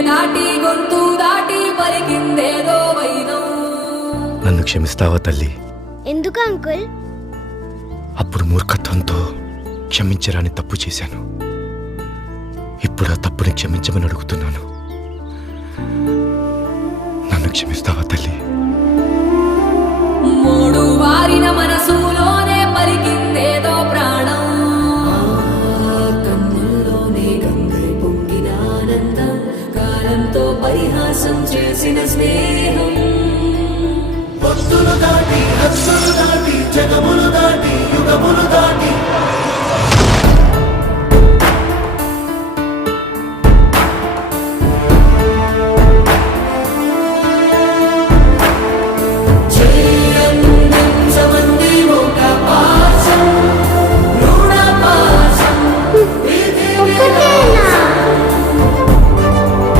దాటి గొంతు దాటి పలికిందేదో వైనం. నన్ను క్షమిస్తావా తల్లి? ఎందుకు అంకుల్? అప్పుడు మూర్ఖత్వంతో క్షమించరాని తప్పు చేశాను. ఇప్పుడు ఆ తప్పుని క్షమించమని అడుగుతున్నాను. నన్ను క్షమిస్తావా తల్లి? మూడు వారిన మనసులోనే పలికిందేదో ప్రాణం. కన్నుల్లోనే గంగై పొంగిన ఆనందం, కాలంతో పరిహాసం చేసిన స్నేహం. భక్తులు దాటి హస్సులు దాటి జగములు దాటి యుగములు దాటి